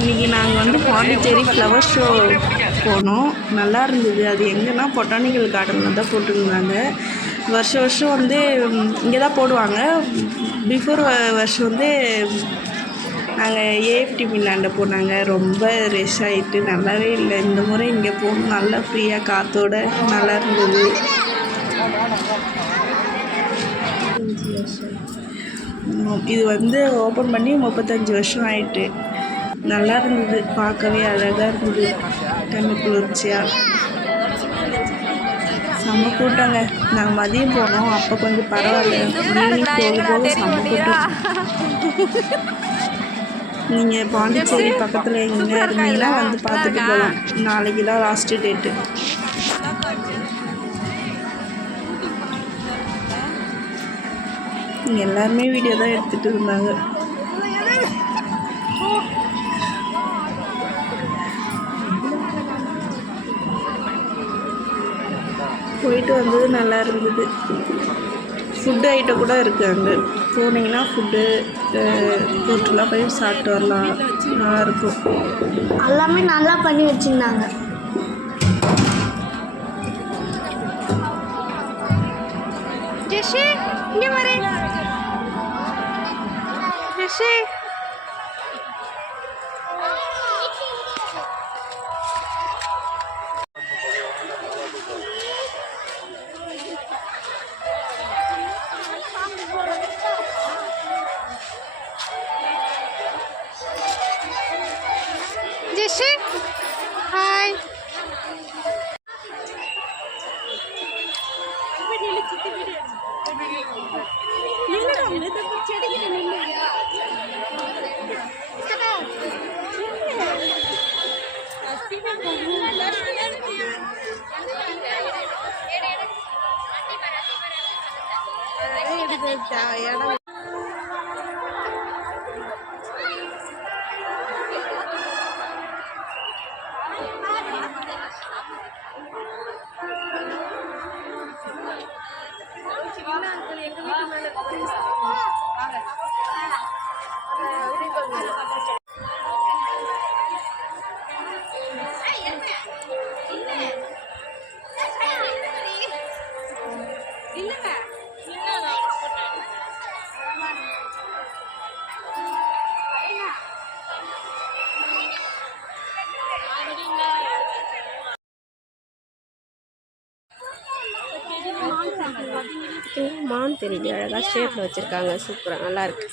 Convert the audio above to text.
இன்றைக்கி நாங்கள் வந்து பாண்டிச்சேரி ஃப்ளவர் ஷோ போனோம். நல்லா இருந்தது. அது எங்கன்னா பொட்டானிக்கல் கார்டனில் தான் போட்டுருந்தாங்க. வருஷம் வந்து இங்கே தான் போடுவாங்க. பிஃபோர் வருஷம் வந்து நாங்கள் ஏஎஃப்டி மில்லாண்ட போனாங்க. ரொம்ப ரெஷ் ஆகிட்டு நல்லாவே இல்லை. இந்த முறை இங்கே போகணும். நல்லா ஃப்ரீயாக காற்றோட நல்லா இருந்தது. இது வந்து ஓப்பன் பண்ணி 35 வருஷம் ஆயிட்டு. நல்லா இருந்தது. பார்க்கவே அழகாக இருந்தது. கண்ணு குளிர்ச்சியாக. செம்ம கூட்டங்க. நாங்கள் மதியம் போனோம். அப்போ கொஞ்சம் பரவாயில்ல. ஈவினிங் போக செம்ம கூட்டம். நீங்கள் பாண்டிச்சேரி பக்கத்தில் எங்கே இருந்தீங்கன்னா வந்து பார்த்துட்டு போகலாம். நாளைக்கு தான் லாஸ்ட்டு டேட்டு. இங்கே எல்லாருமே வீடியோ தான் எடுத்துகிட்டு இருந்தாங்க. போயிட்டு வந்தது நல்லா இருந்தது. ஃபுட்டு ஐட்டம் கூட இருக்குது. அங்கே போனீங்கன்னா ஃபுட்டு ஹோட்டலாக போய் சாப்பிட்டு வரலாம். நல்லாயிருக்கும். எல்லாமே நல்லா பண்ணி வச்சுருந்தாங்க. ஜெஷி இங்கே வரே. ஜெஷி ஜெஷி ஹாய். மான் தெரியுது. அழகாக ஷேப்பில் வச்சுருக்காங்க. சூப்பராக நல்லா இருக்கு.